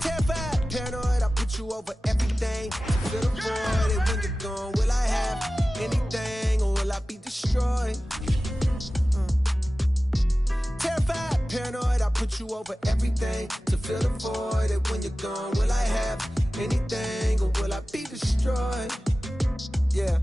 Terrified, paranoid, I put you over everything. Feel the void, and when you're gone, will I have anything or will I be destroyed? Terrified, paranoid, I put you over everything to fill the void. And when you're gone, will I have anything or will I be destroyed? Yeah.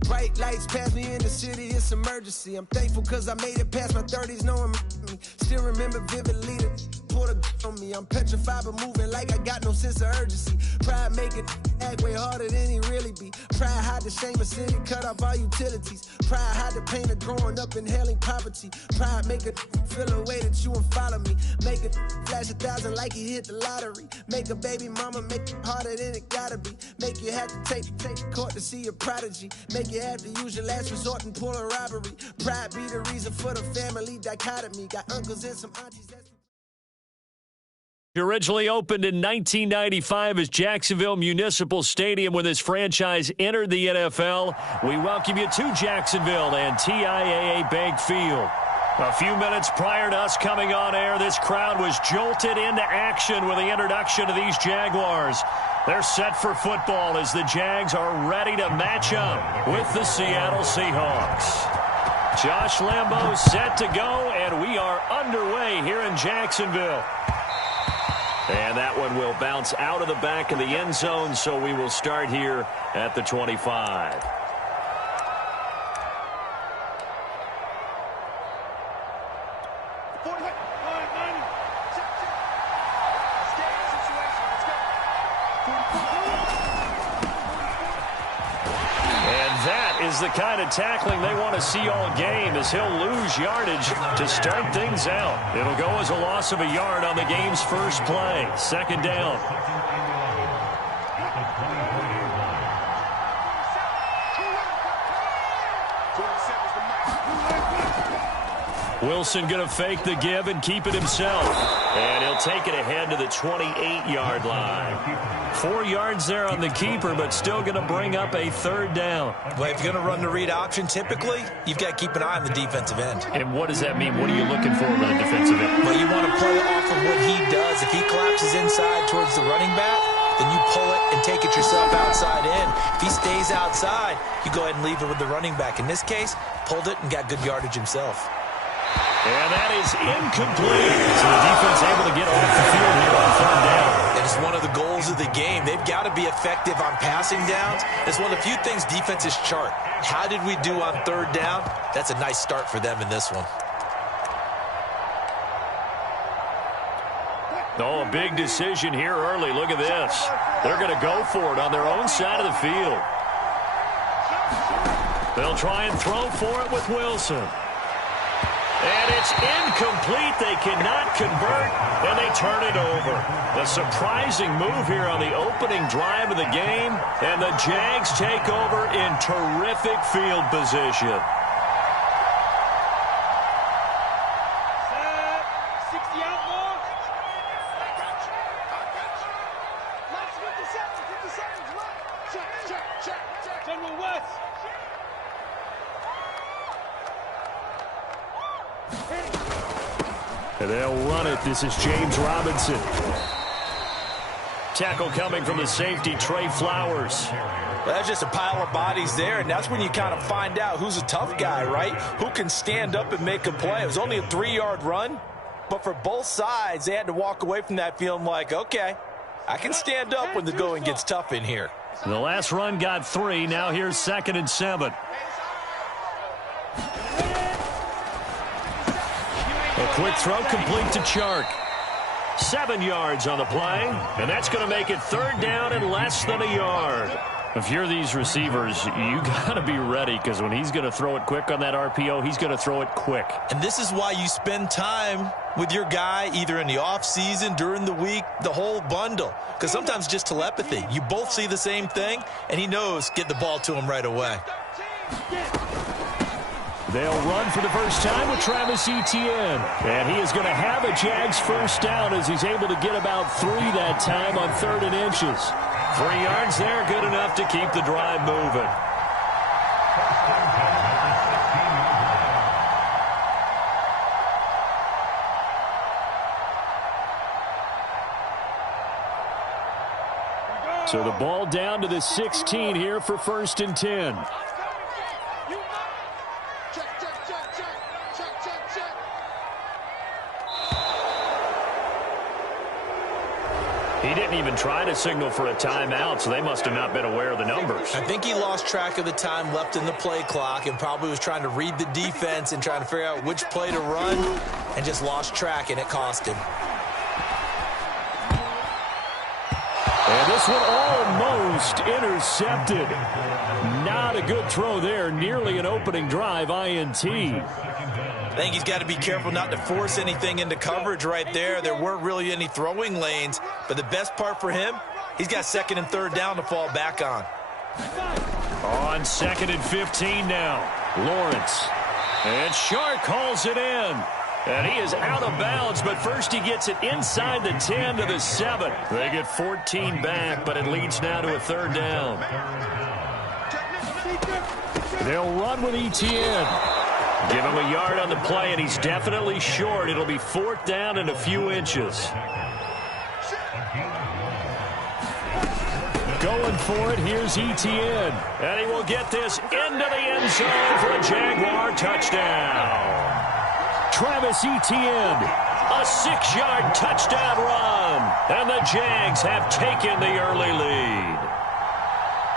Bright lights pass me in the city, it's emergency. I'm thankful cause I made it past my 30s, no one me. Still remember vividly the pulled a gun on me. I'm petrified but moving like I got no sense of urgency. Pride make it act way harder than he really be. Pride hide the shame of sin and cut off all utilities. Pride hide the pain of growing up inhaling poverty. Pride make it feel a way that you won't follow me. Make it flash 1,000 like he hit the lottery. Make a baby mama make it harder than it gotta be. Make you have to take court to see your prodigy. Make you have to use your last resort and pull a robbery. Pride be the reason for the family dichotomy. Got uncles and some aunties that's... Originally opened in 1995 as Jacksonville Municipal Stadium when this franchise entered the NFL. We welcome you to Jacksonville and TIAA Bank Field. A few minutes prior to us coming on air, this crowd was jolted into action with the introduction of these Jaguars. They're set for football as the Jags are ready to match up with the Seattle Seahawks. Josh Lambo set to go, and we are underway here in Jacksonville. And that one will bounce out of the back of the end zone, so we will start here at the 25. Is the kind of tackling they want to see all game as he'll lose yardage to start things out. It'll go as a loss of a yard on the game's first play. Second down. Wilson going to fake the give and keep it himself. And he'll take it ahead to the 28-yard line. 4 yards there on the keeper, but still going to bring up a third down. Well, if you're going to run the read option, typically, you've got to keep an eye on the defensive end. And what does that mean? What are you looking for with the defensive end? Well, you want to play off of what he does. If he collapses inside towards the running back, then you pull it and take it yourself outside in. If he stays outside, you go ahead and leave it with the running back. In this case, pulled it and got good yardage himself. And that is incomplete. So the defense able to get off the field here on third down. And it's one of the goals of the game. They've got to be effective on passing downs. It's one of the few things defenses chart. How did we do on third down? That's a nice start for them in this one. Oh, a big decision here early. Look at this. They're going to go for it on their own side of the field. They'll try and throw for it with Wilson. And it's incomplete. They cannot convert, and they turn it over. A surprising move here on the opening drive of the game, and the Jags take over in terrific field position. And they'll run it. This is James Robinson. Tackle coming from the safety, Trey Flowers. Well, that's just a pile of bodies there, and that's when you kind of find out who's a tough guy, right? Who can stand up and make a play. It was only a 3-yard run, but for both sides, they had to walk away from that feeling like, okay, I can stand up when the going gets tough in here. The last run got 3. Now here's 2nd and 7. A quick throw complete to Chark. 7 yards on the play, and that's going to make it third down and less than a yard. If you're these receivers, you got to be ready, because when he's going to throw it quick on that RPO, he's going to throw it quick. And this is why you spend time with your guy either in the offseason, during the week, the whole bundle. Because sometimes just telepathy. You both see the same thing, and he knows get the ball to him right away. They'll run for the first time with Travis Etienne. And he is going to have a Jags first down as he's able to get about 3 that time on 3rd and inches. 3 yards there, good enough to keep the drive moving. So the ball down to the 16 here for 1st and 10. He didn't even try to signal for a timeout, so they must have not been aware of the numbers. I think he lost track of the time left in the play clock and probably was trying to read the defense and trying to figure out which play to run and just lost track, and it cost him. And this one almost intercepted. Not a good throw there. Nearly an opening drive INT. I think he's got to be careful not to force anything into coverage right there. There weren't really any throwing lanes, but the best part for him, he's got 2nd and 3rd down to fall back on. On 2nd and 15 now. Lawrence. And Shark calls it in. And he is out of bounds, but first he gets it inside the 10 to the 7. They get 14 back, but it leads now to a 3rd down. They'll run with Etienne. Give him a yard on the play, and he's definitely short. It'll be 4th down and a few inches. Going for it, here's Etienne. And he will get this into the end zone for a Jaguar touchdown. Travis Etienne, a 6-yard touchdown run. And the Jags have taken the early lead.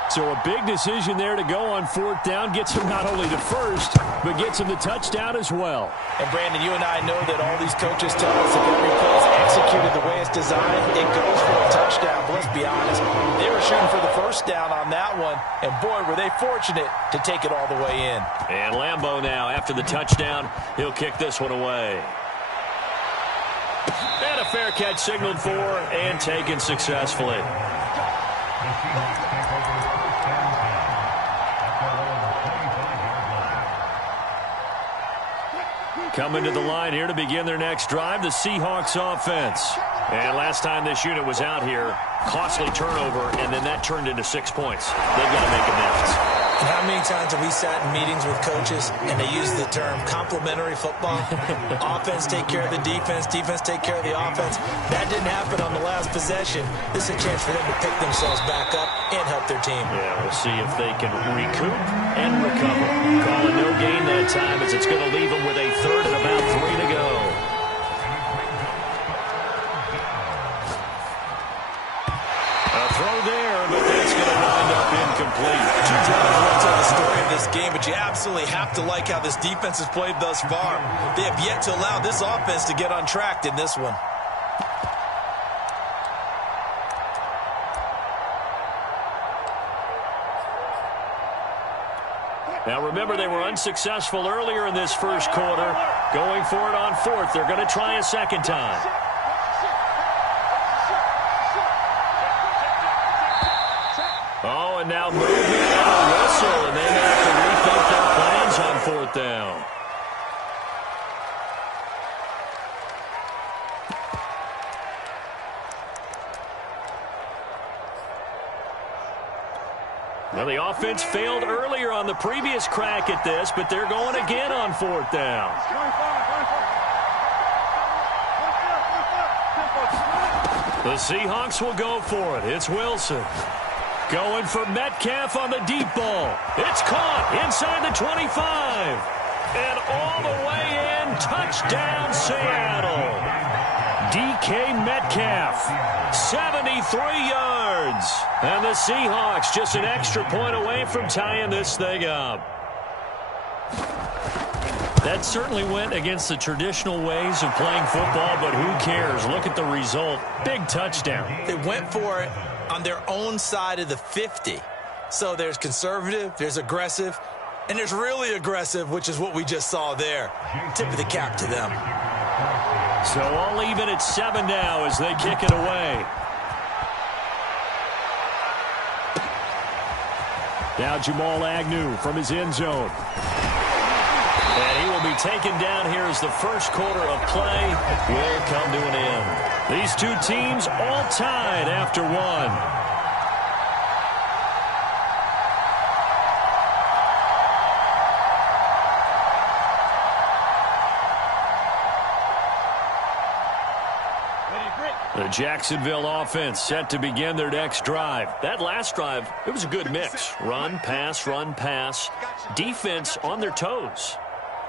So a big decision there to go on 4th down. Gets him not only to 1st, but gets him the touchdown as well. And, Brandon, you and I know that all these coaches tell us if every play is executed the way it's designed, it goes for a touchdown. But let's be honest, they were shooting for the 1st down on that one. And, boy, were they fortunate to take it all the way in. And Lambeau now, after the touchdown, he'll kick this one away. And a fair catch signaled for and taken successfully. Coming to the line here to begin their next drive, the Seahawks offense. And last time this unit was out here, costly turnover, and then that turned into 6 points. They've got to make amends. And how many times have we sat in meetings with coaches and they use the term complementary football? Offense take care of the defense, defense take care of the offense. That didn't happen on the last possession. This is a chance for them to pick themselves back up and help their team. Yeah, we'll see if they can recoup and recover. Call a no gain that time as it's going to leave them with a 3rd and about 3 to go. A throw there, but that's going to wind up incomplete. Two times won't tell the story of this game, but you absolutely have to like how this defense has played thus far. They have yet to allow this offense to get untracked in this one. Now remember, they were unsuccessful earlier in this 1st quarter. Going for it on 4th. They're going to try a 2nd time. Oh, and now movement and a whistle, and they have to rethink their plans on 4th down. Well, the offense failed earlier on the previous crack at this, but they're going again on 4th down. The Seahawks will go for it. It's Wilson. Going for Metcalf on the deep ball. It's caught inside the 25. And all the way in, touchdown Seattle. DK Metcalf, 73 yards. And the Seahawks just an extra point away from tying this thing up. That certainly went against the traditional ways of playing football, but who cares? Look at the result. Big touchdown. They went for it on their own side of the 50. So there's conservative, there's aggressive, and there's really aggressive, which is what we just saw there. Tip of the cap to them. So all even at 7 now as they kick it away. Now Jamal Agnew from his end zone. And he will be taken down here as the 1st quarter of play will come to an end. These two teams all tied after 1. The Jacksonville offense set to begin their next drive. That last drive, it was a good mix. Run, pass, defense on their toes.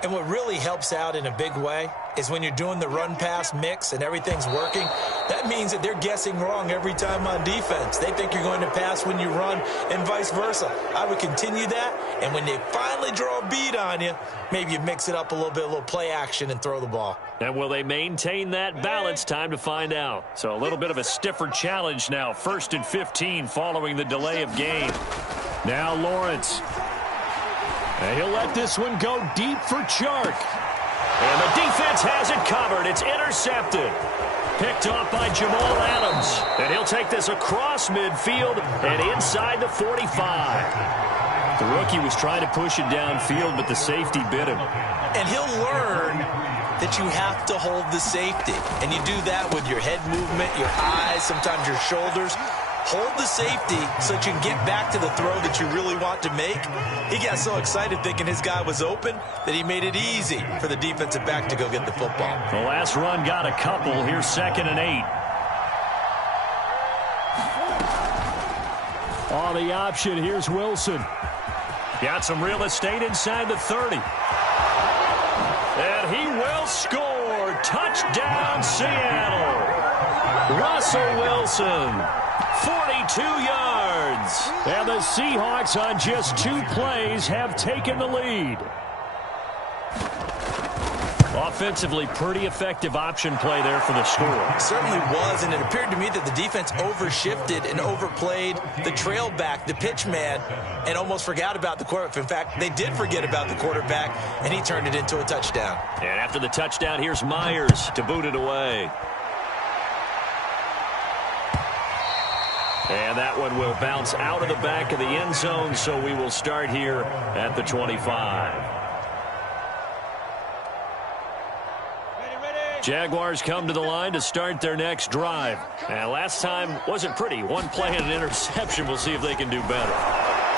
And what really helps out in a big way is when you're doing the run-pass mix and everything's working, that means that they're guessing wrong every time on defense. They think you're going to pass when you run and vice versa. I would continue that, and when they finally draw a beat on you, maybe you mix it up a little play action and throw the ball. And will they maintain that balance? Time to find out. So a little bit of a stiffer challenge now. 1st and 15 following the delay of game. Now Lawrence. And he'll let this one go deep for Chark. And the defense has it covered. It's intercepted. Picked off by Jamal Adams. And he'll take this across midfield and inside the 45. The rookie was trying to push it downfield, but the safety bit him. And he'll learn that you have to hold the safety. And you do that with your head movement, your eyes, sometimes your shoulders. Hold the safety so that you can get back to the throw that you really want to make. He got so excited thinking his guy was open that he made it easy for the defensive back to go get the football. The last run got a couple. Here's 2nd and 8. On the option, here's Wilson. Got some real estate inside the 30. And he will score. Touchdown, Seattle. Russell Wilson. 42 yards. And the Seahawks on just 2 plays have taken the lead. Offensively, pretty effective option play there for the score. It certainly was, and it appeared to me that the defense overshifted and overplayed the trail back, the pitch man, and almost forgot about the quarterback. In fact, they did forget about the quarterback, and he turned it into a touchdown. And after the touchdown, here's Myers to boot it away. And that one will bounce out of the back of the end zone, so we will start here at the 25. Jaguars come to the line to start their next drive. And last time wasn't pretty. 1 play and an interception. We'll see if they can do better.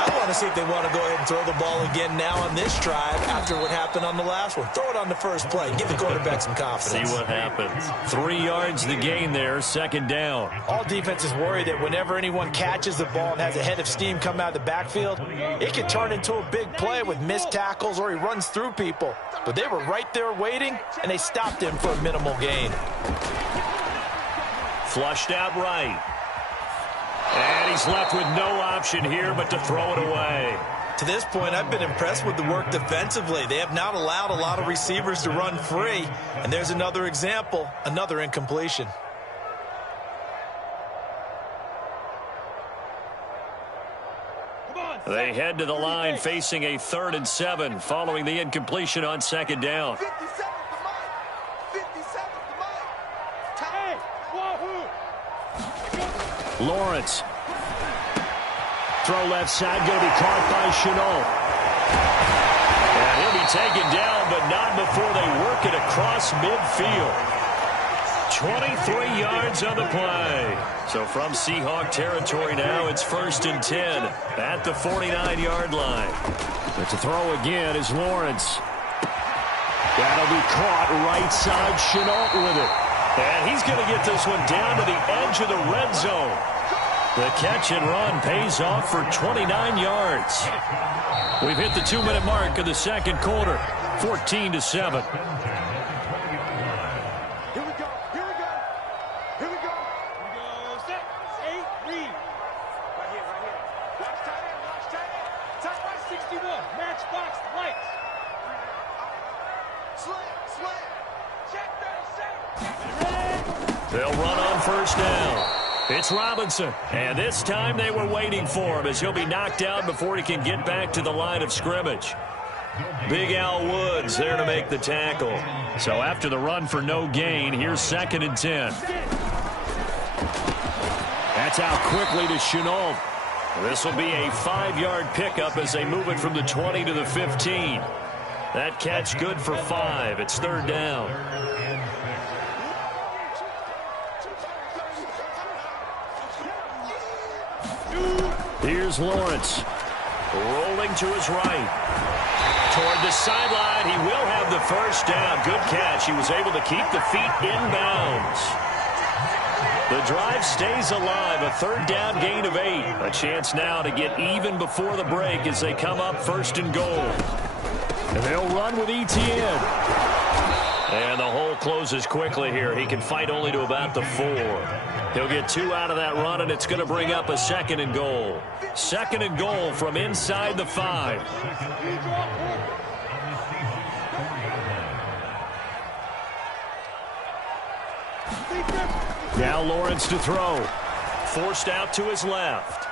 I want to see if they want to go ahead and throw the ball again now on this drive after what happened on the last one. Throw it on the first play. Give the quarterback some confidence. See what happens. 3 yards the gain there, 2nd down. All defenses worry that whenever anyone catches the ball and has a head of steam come out of the backfield, it can turn into a big play with missed tackles or he runs through people. But they were right there waiting, and they stopped him for a minimal gain. Flushed out right. And he's left with no option here but to throw it away. To this point, I've been impressed with the work defensively. They have not allowed a lot of receivers to run free. And there's another example, another incompletion. They head to the line facing a 3rd and 7 following the incompletion on 2nd down. Lawrence. Throw left side, going to be caught by Shenault. And he'll be taken down, but not before they work it across midfield. 23 yards on the play. So from Seahawk territory now, it's 1st and 10 at the 49-yard line. But to throw again is Lawrence. That'll be caught right side, Shenault with it. And he's going to get this one down to the edge of the red zone. The catch and run pays off for 29 yards. We've hit the 2-minute mark of the 2nd quarter, 14-7. They'll run on 1st down. It's Robinson, and this time they were waiting for him as he'll be knocked down before he can get back to the line of scrimmage. Big Al Woods there to make the tackle. So after the run for no gain, here's 2nd and 10. That's out quickly to Shenault. This will be a 5-yard pickup as they move it from the 20 to the 15. That catch good for 5. It's 3rd down. Here's Lawrence. Rolling to his right. Toward the sideline, he will have the 1st down. Good catch. He was able to keep the feet in bounds. The drive stays alive. A third down gain of 8. A chance now to get even before the break as they come up 1st and goal. And they'll run with Etienne. And the hole closes quickly here. He can fight only to about the 4. He'll get 2 out of that run, and it's going to bring up a 2nd and goal. 2nd and goal from inside the 5. Now Lawrence to throw. Forced out to his left.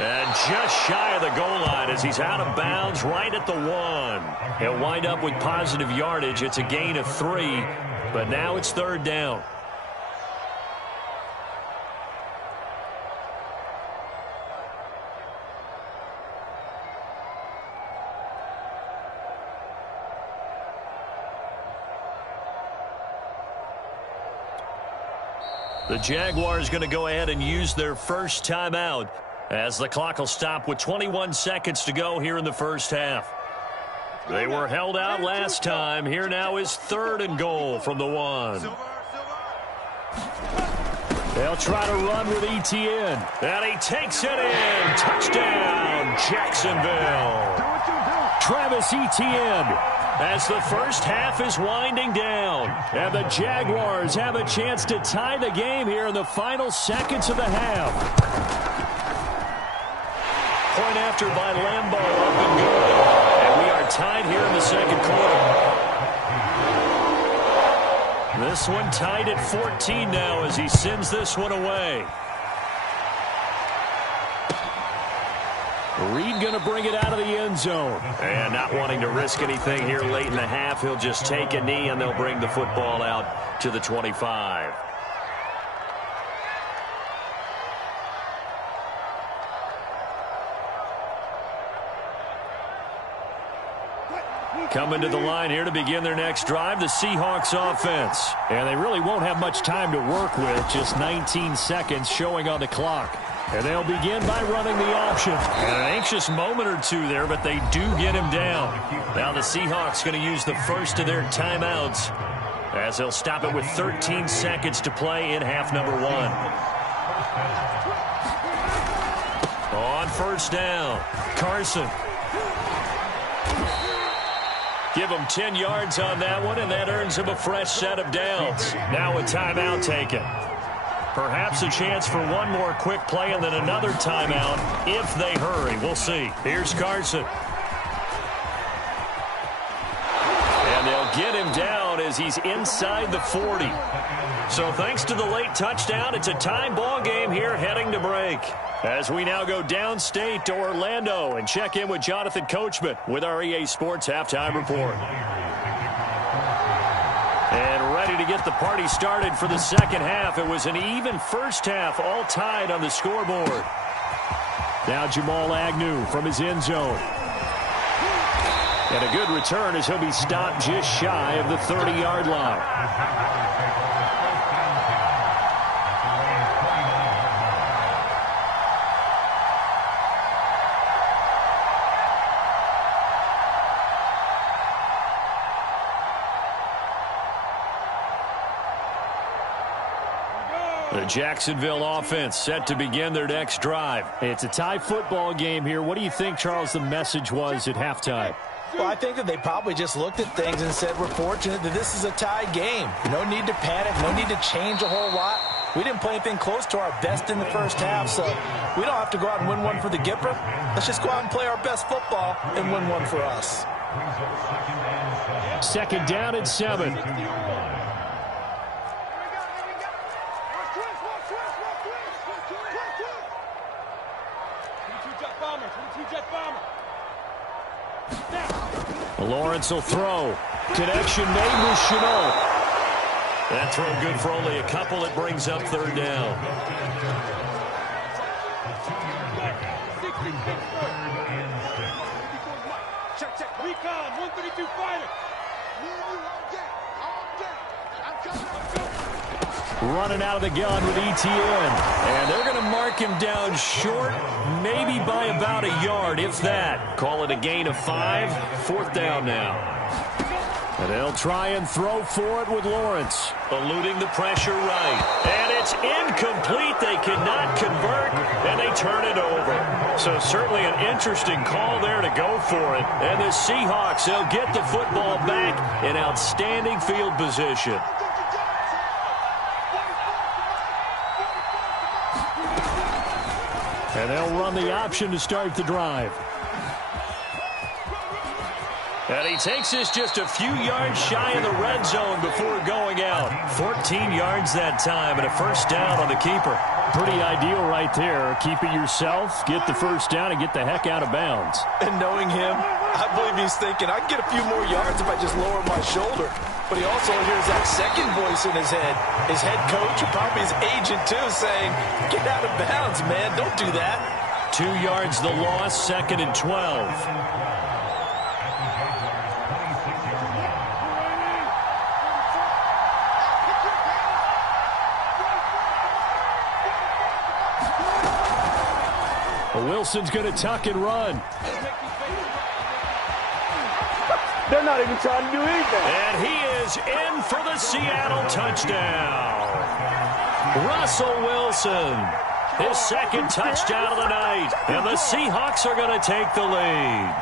And just shy of the goal line as he's out of bounds right at the 1. He'll wind up with positive yardage. It's a gain of 3, but now it's 3rd down. The Jaguars going to go ahead and use their first timeout as the clock will stop with 21 seconds to go here in the first half. They were held out last time. Here now is 3rd and goal from the 1. They'll try to run with Etienne. And he takes it in. Touchdown, Jacksonville. Travis Etienne. As the first half is winding down. And the Jaguars have a chance to tie the game here in the final seconds of the half. Point after by Lambeau, up and good. And we are tied here in the 2nd quarter. This one tied at 14 now as he sends this one away. Reed going to bring it out of the end zone. And not wanting to risk anything here late in the half, he'll just take a knee and they'll bring the football out to the 25. Coming to the line here to begin their next drive, the Seahawks offense. And they really won't have much time to work with, just 19 seconds showing on the clock. And they'll begin by running the option. And an anxious moment or 2 there, but they do get him down. Now the Seahawks going to use the first of their timeouts as they'll stop it with 13 seconds to play in half number 1. On 1st down, Carson. Give him 10 yards on that one, and that earns him a fresh set of downs. Now a timeout taken. Perhaps a chance for one more quick play and then another timeout if they hurry. We'll see. Here's Carson. And they'll get him down as he's inside the 40. So thanks to the late touchdown, it's a tie ball game here heading to break. As we now go downstate to Orlando and check in with Jonathan Coachman with our EA Sports Halftime Report. And ready to get the party started for the 2nd half. It was an even first half, all tied on the scoreboard. Now Jamal Agnew from his end zone. And a good return as he'll be stopped just shy of the 30-yard line. The Jacksonville offense set to begin their next drive. It's a tie football game here. What do you think, Charles, the message was at halftime? Well, I think that they probably just looked at things and said, we're fortunate that this is a tie game. No need to panic. No need to change a whole lot. We didn't play anything close to our best in the first half, so we don't have to go out and win one for the Gipper. Let's just go out and play our best football and win one for us. 2nd down and 7. Lawrence will throw. Connection made with Shenault. That throw good for only a couple. It brings up 3rd down. Check. Recon, 132 fighter. Running out of the gun with Etienne. And they're going to mark him down short, maybe by about a yard, if that. Call it a gain of 5. 4th down now. And they'll try and throw for it with Lawrence. Eluding the pressure right. And it's incomplete. They cannot convert, and they turn it over. So certainly an interesting call there to go for it. And the Seahawks, they'll get the football back in outstanding field position. And they'll run the option to start the drive. And he takes this just a few yards shy of the red zone before going out. 14 yards that time and a first down on the keeper. Pretty ideal right there. Keep it yourself, get the first down, and get the heck out of bounds. And knowing him, I believe he's thinking, I can get a few more yards if I just lower my shoulder. But he also hears that second voice in his head. His head coach, or probably his agent too, saying, get out of bounds, man. Don't do that. 2 yards the loss, 2nd and 12. Wilson's going to tuck and run. They're not even trying to do anything. And he is in for the Seattle touchdown. Russell Wilson, his second touchdown of the night. And the Seahawks are going to take the lead.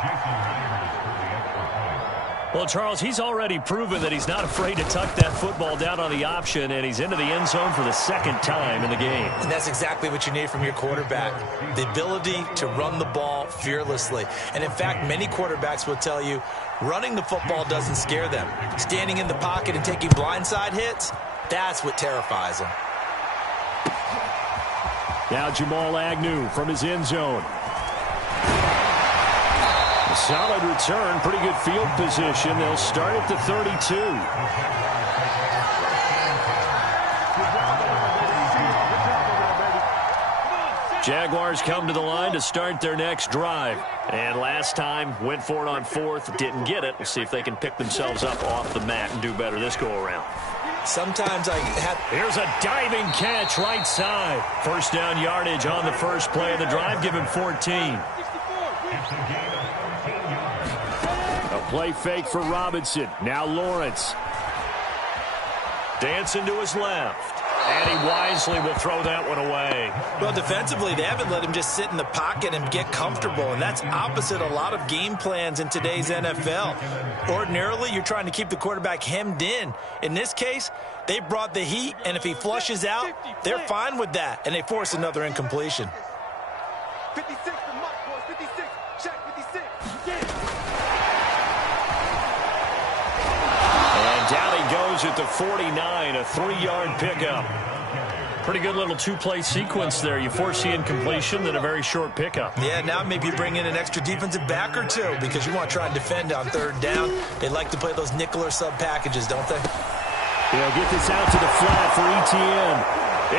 Well, Charles, he's already proven that he's not afraid to tuck that football down on the option, and he's into the end zone for the second time in the game. And that's exactly what you need from your quarterback, the ability to run the ball fearlessly. And, in fact, many quarterbacks will tell you running the football doesn't scare them. Standing in the pocket and taking blindside hits, that's what terrifies them. Now Jamal Agnew from his end zone. Solid return, pretty good field position. They'll start at the 32. Jaguars come to the line to start their next drive. And last time, went for it on 4th, didn't get it. We'll see if they can pick themselves up off the mat and do better this go-around. Sometimes I have... Here's a diving catch right side. First down yardage on the first play of the drive, give him 14. Play fake for Robinson. Now Lawrence. Dancing to his left. And he wisely will throw that one away. Well, defensively, they haven't let him just sit in the pocket and get comfortable, and that's opposite a lot of game plans in today's NFL. Ordinarily, you're trying to keep the quarterback hemmed in. In this case, they brought the heat, and if he flushes out, they're fine with that, and they force another incompletion. 56 to Mike, boys. 56. Check 56. Down he goes at the 49, a 3-yard pickup. Pretty good little two-play sequence there. You force the incompletion, then a very short pickup. Yeah, now maybe you bring in an extra defensive back or two because you want to try and defend on 3rd down. They like to play those nickel or sub packages, don't they? They'll get this out to the flat for ETN.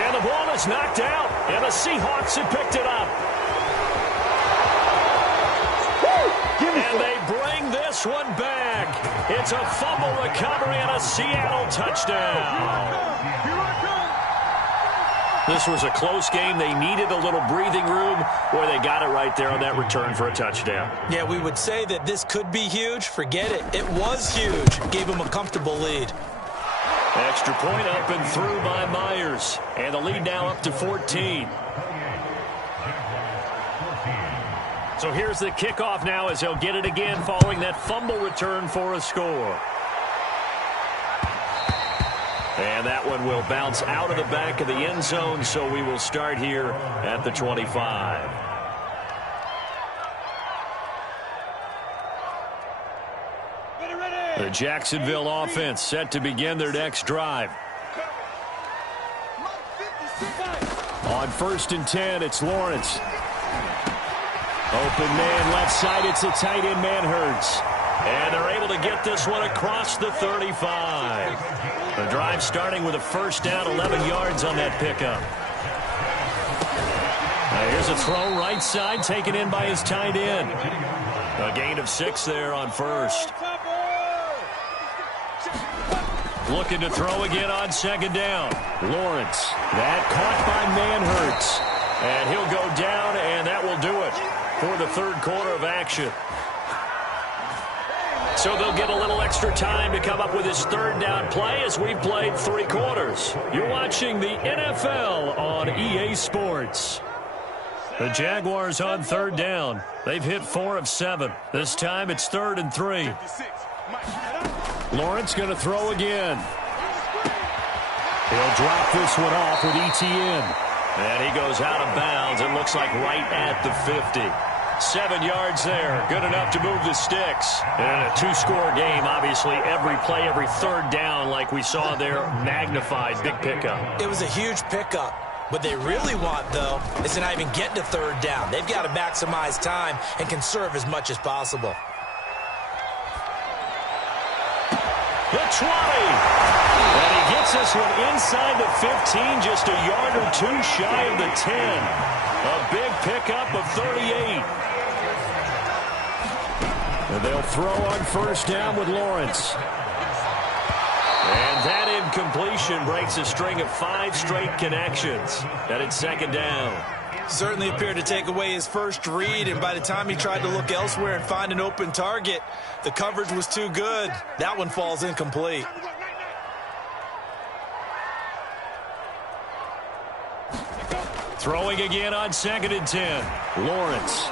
And the ball is knocked out, and the Seahawks have picked it up. And they bring this one back. It's a fumble recovery and a Seattle touchdown. This was a close game. They needed a little breathing room. Boy, they got it right there on that return for a touchdown. Yeah, we would say that this could be huge. Forget it. It was huge. Gave them a comfortable lead. Extra point up and through by Myers. And the lead now up to 14. So here's the kickoff now as they'll get it again following that fumble return for a score. And that one will bounce out of the back of the end zone, so we will start here at the 25. The Jacksonville offense set to begin their next drive. On 1st and 10, it's Lawrence. Open man left side, it's a tight end, Manhertz. And they're able to get this one across the 35. The drive starting with a first down, 11 yards on that pickup. Now here's a throw right side, taken in by his tight end. A gain of 6 there on 1st. Looking to throw again on 2nd down. Lawrence, that caught by Manhertz. And he'll go down, and that will do it for the 3rd quarter of action. So they'll get a little extra time to come up with his third down play as we've played 3 quarters. You're watching the NFL on EA Sports. The Jaguars on third down. They've hit 4 of 7. This time it's 3rd and 3. Lawrence going to throw again. He'll drop this one off with Etienne. And he goes out of bounds. It looks like right at the 50. 7 yards there. Good enough to move the sticks. And a 2-score game, obviously, every play, every third down, like we saw there, magnified. Big pickup. It was a huge pickup. What they really want, though, is to not even get to third down. They've got to maximize time and conserve as much as possible. The 20. And he gets this one inside the 15, just a yard or 2 shy of the 10. A big pickup of 38. And they'll throw on first down with Lawrence. And that incompletion breaks a string of 5 straight connections. And it's 2nd down. Certainly appeared to take away his first read, and by the time he tried to look elsewhere and find an open target, the coverage was too good. That one falls incomplete. Throwing again on 2nd and 10. Lawrence.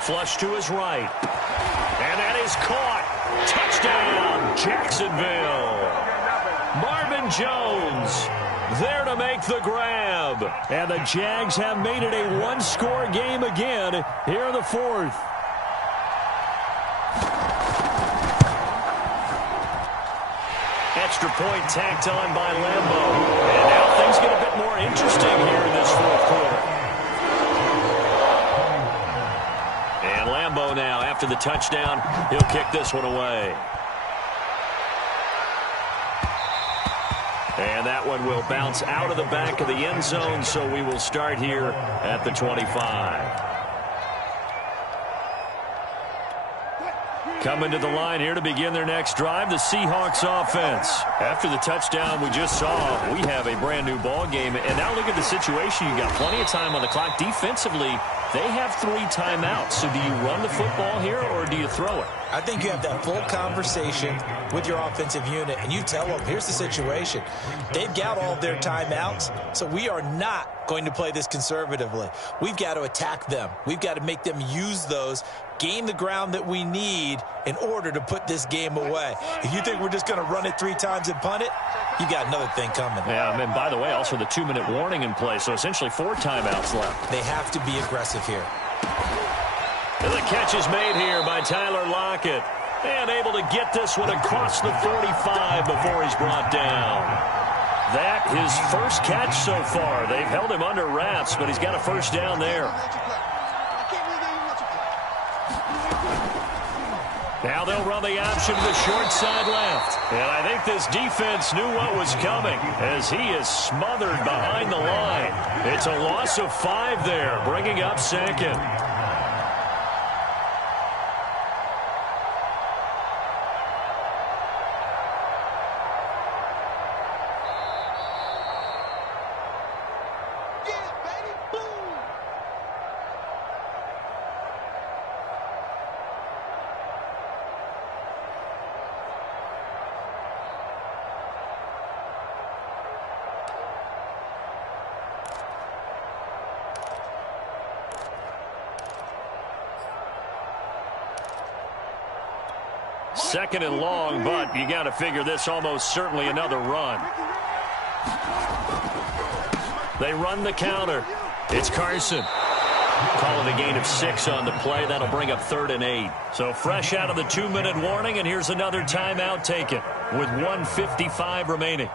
Flush to his right. And that is caught. Touchdown, Jacksonville. Marvin Jones there to make the grab. And the Jags have made it a 1-score game again here in the 4th. Extra point tacked on by Lambeau. And now things get a bit more interesting here in this 4th quarter. And Lambeau now, after the touchdown, he'll kick this one away. And that one will bounce out of the back of the end zone, so we will start here at the 25. Coming to the line here to begin their next drive, the Seahawks offense. After the touchdown we just saw, we have a brand new ball game. And now look at the situation. You got plenty of time on the clock. Defensively, they have 3 timeouts. So do you run the football here or do you throw it? I think you have that full conversation with your offensive unit, and you tell them, here's the situation. They've got all of their timeouts, so we are not going to play this conservatively. We've got to attack them. We've got to make them use those, gain the ground that we need in order to put this game away. If you think we're just going to run it 3 times and punt it, you got another thing coming. Yeah, and by the way, also the 2-minute warning in play, so essentially 4 timeouts left. They have to be aggressive here. And the catch is made here by Tyler Lockett. And able to get this one across the 45 before he's brought down. That his first catch so far. They've held him under wraps, but he's got a first down there. Now they'll run the option to the short side left. And I think this defense knew what was coming as he is smothered behind the line. It's a loss of 5 there, bringing up 2nd. Second and long, but you got to figure this almost certainly another run. They run the counter. It's Carson. Calling a gain of 6 on the play. That'll bring up 3rd and 8. So fresh out of the 2-minute warning, and here's another timeout taken with 1:55 remaining.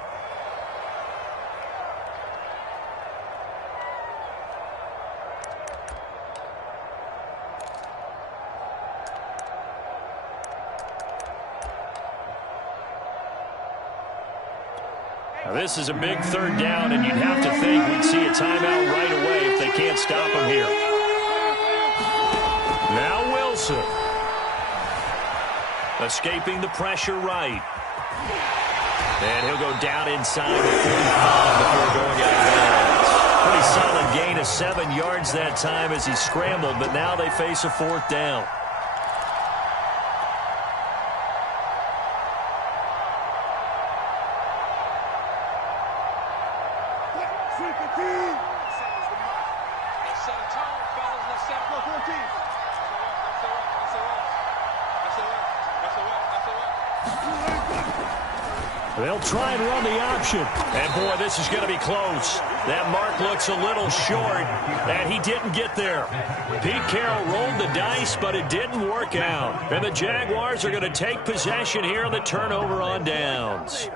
Now this is a big 3rd down, and you'd have to think we'd see a timeout right away if they can't stop him here. Now Wilson. Escaping the pressure right. And he'll go down inside the 45 before going out of bounds. Pretty solid gain of 7 yards that time as he scrambled, but now they face a 4th down. They'll try and run the option. And, boy, this is going to be close. That mark looks a little short, and he didn't get there. Pete Carroll rolled the dice, but it didn't work out. And the Jaguars are going to take possession here on the turnover on downs.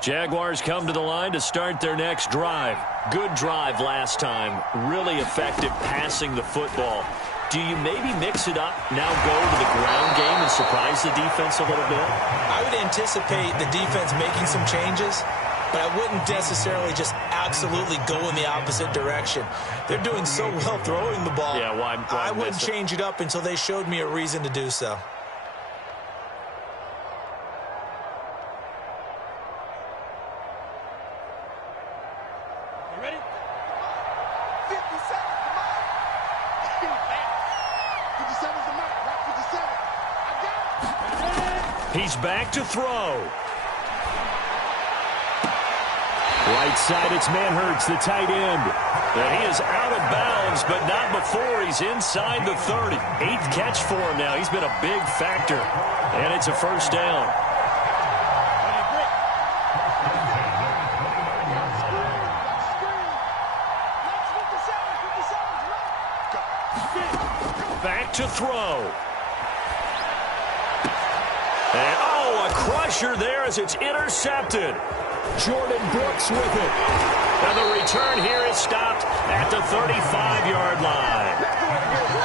Jaguars come to the line to start their next drive. Good drive last time. Really effective passing the football. Do you maybe mix it up, now go to the ground game and surprise the defense a little bit? I would anticipate the defense making some changes, but I wouldn't necessarily just absolutely go in the opposite direction. They're doing so well throwing the ball. Yeah, why I wouldn't change it up until they showed me a reason to do so. You ready? 50 seconds. He's back to throw. Right side, it's Manhertz, the tight end. And he is out of bounds, but not before he's inside the 30. 8th catch for him now. He's been a big factor. And it's a first down. Back to throw. And, oh, a crusher there as it's intercepted. Jordan Brooks with it. And the return here is stopped at the 35-yard line.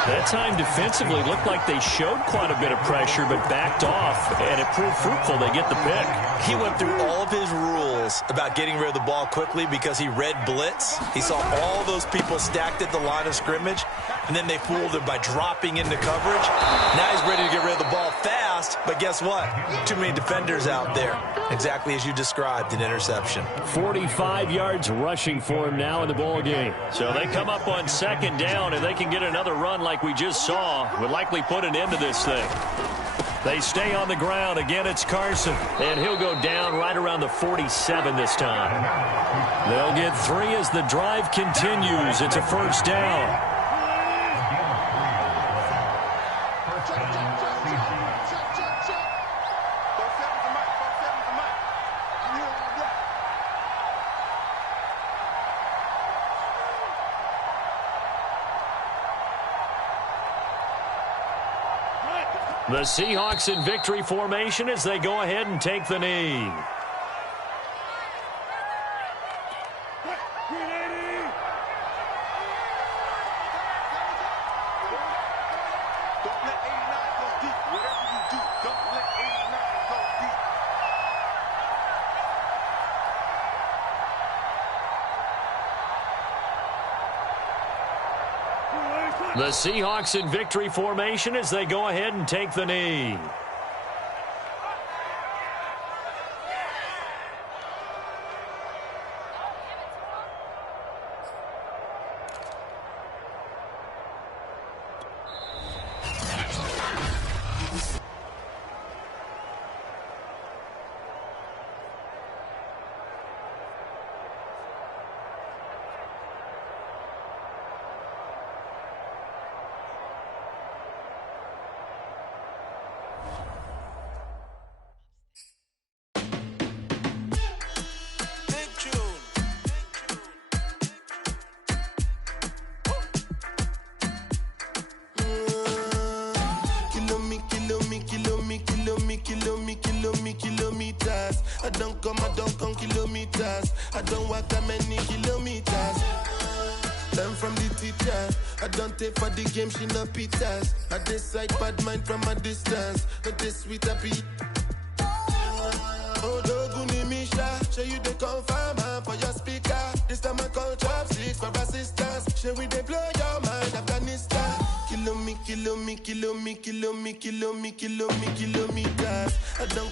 That time defensively looked like they showed quite a bit of pressure but backed off, and it proved fruitful. They get the pick. He went through all of his rules about getting rid of the ball quickly because he read blitz. He saw all those people stacked at the line of scrimmage, and then they fooled him by dropping into coverage. Now he's ready to get rid of the ball fast, but guess what? Too many defenders out there. Exactly as you described, an interception. 45 yards rushing for him now in the ball game. So they come up on second down, and they can get another run like we just saw. Would likely put an end to this thing. They stay on the ground. Again, it's Carson. And he'll go down right around the 47 this time. They'll get 3 as the drive continues. It's a first down. The Seahawks in victory formation as they go ahead and take the knee. The Seahawks in victory formation as they go ahead and take the knee. Kilometers. I don't come kilometers. I don't walk that many kilometers. Learn from the teacher. I don't take for the game, she no pitas. I decide bad mind from a distance. But this sweet a beat. Oh, Doguni Misha. Show you the confirm for your speaker. This time I call chopsticks for assistance. Show we they blow your mind, Afghanistan. Kilometers. I don't